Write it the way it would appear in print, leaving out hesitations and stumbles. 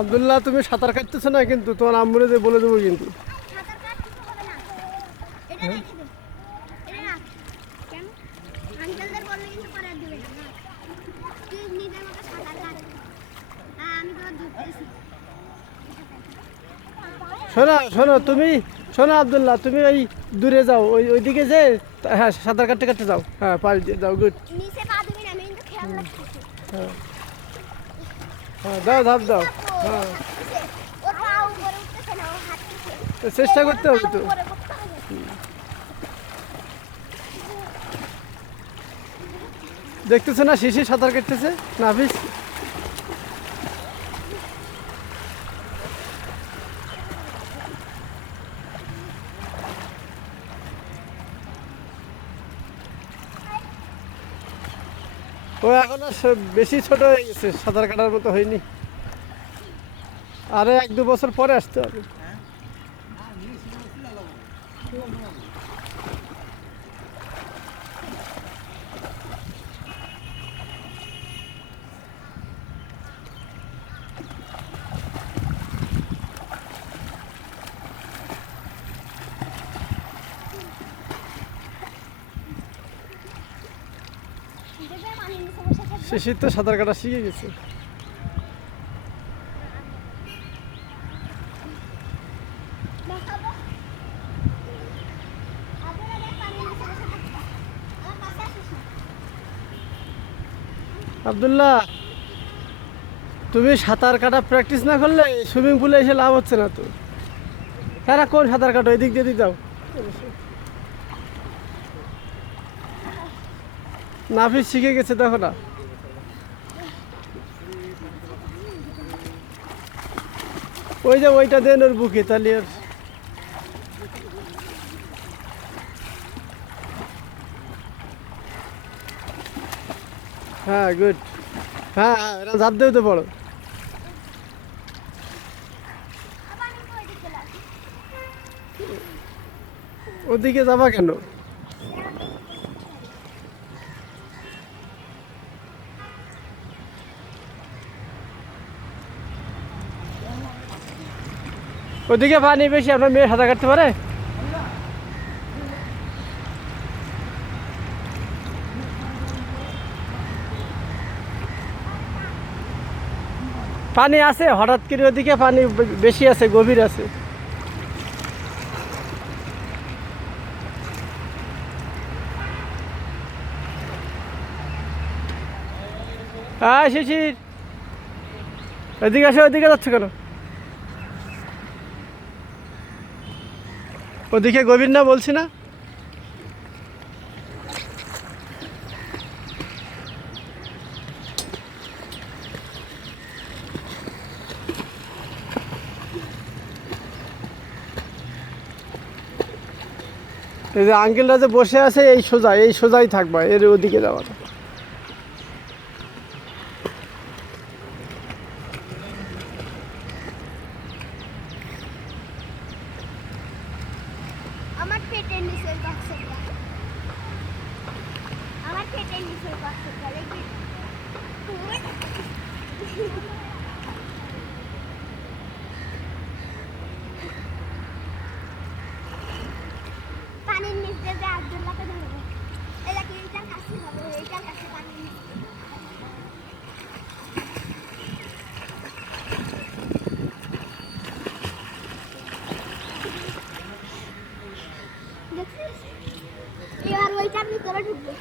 আব্দুল্লাহ, তুমি সাঁতার কাটতেছো না কিন্তু, তোমার আম্মুরে যে বলে দেবো কিন্তু। শোনো শোনো তুমি, শোনো আব্দুল্লাহ, তুমি ওই দূরে যাও, ওইদিকে যে, হ্যাঁ সাঁতার কাটতে কাটতে যাও, হ্যাঁ পাড়ি দিয়ে যাও, গুড। হ্যাঁ হ্যাঁ, দাও ধাপ দাও, হ্যাঁ চেষ্টা করতে হবে তো। দেখতেছো না শিশির সাঁতার কাটতেছে, নাফিস। ও এখন আর বেশি ছোট হয়ে গেছে, সাঁতার কাটার মতো হয়নি, আরে 1-2 বছর পরে আসতে হবে। শিশির তো সাঁতার কাটা শিখে গেছে। আব্দুল্লাহ, তুমি সাঁতার কাটা প্র্যাকটিস না করলে সুইমিং পুলে এসে লাভ হচ্ছে না তো। হ্যাঁ কোন সাঁতার কাটো, এদিক দিয়ে যাও। নাফিস শিখে গেছে, দেখো না। ওই যে ওইটা দেন ওর বুকে, তাহলে আর হ্যাঁ গুড। হ্যাঁ হ্যাঁ, এরা ঝাঁপ দেও তো বড়। ওদিকে যাবা কেন? ওদিকে পানি বেশি, আপনার মেয়ে সাঁতার কাটতে পারে? পানি আছে হঠাৎ করে, ওদিকে পানি বেশি আছে, গভীর আছে। হ্যাঁ শিশির, ওদিকে আসো, ওদিকে যাচ্ছ কেন? ওদিকে গভীর না বলছি না? এই যে আঙ্কেলরা যে বসে আছে, এই সোজা, এই সোজাই থাকবা, এর ওদিকে যাওয়া না। আমার পেটের নিচে বাক্সটা, আমার পেটের নিচে বাক্সটা লেগে পানির নিচে যে আব্দুল্লাহকে ধরবে, এটা কি এইটার কাছে হবে, এইটার কাছে পানির নিচে। দেখছিস, এবার ওইটার ভিতরে ঢুকবে।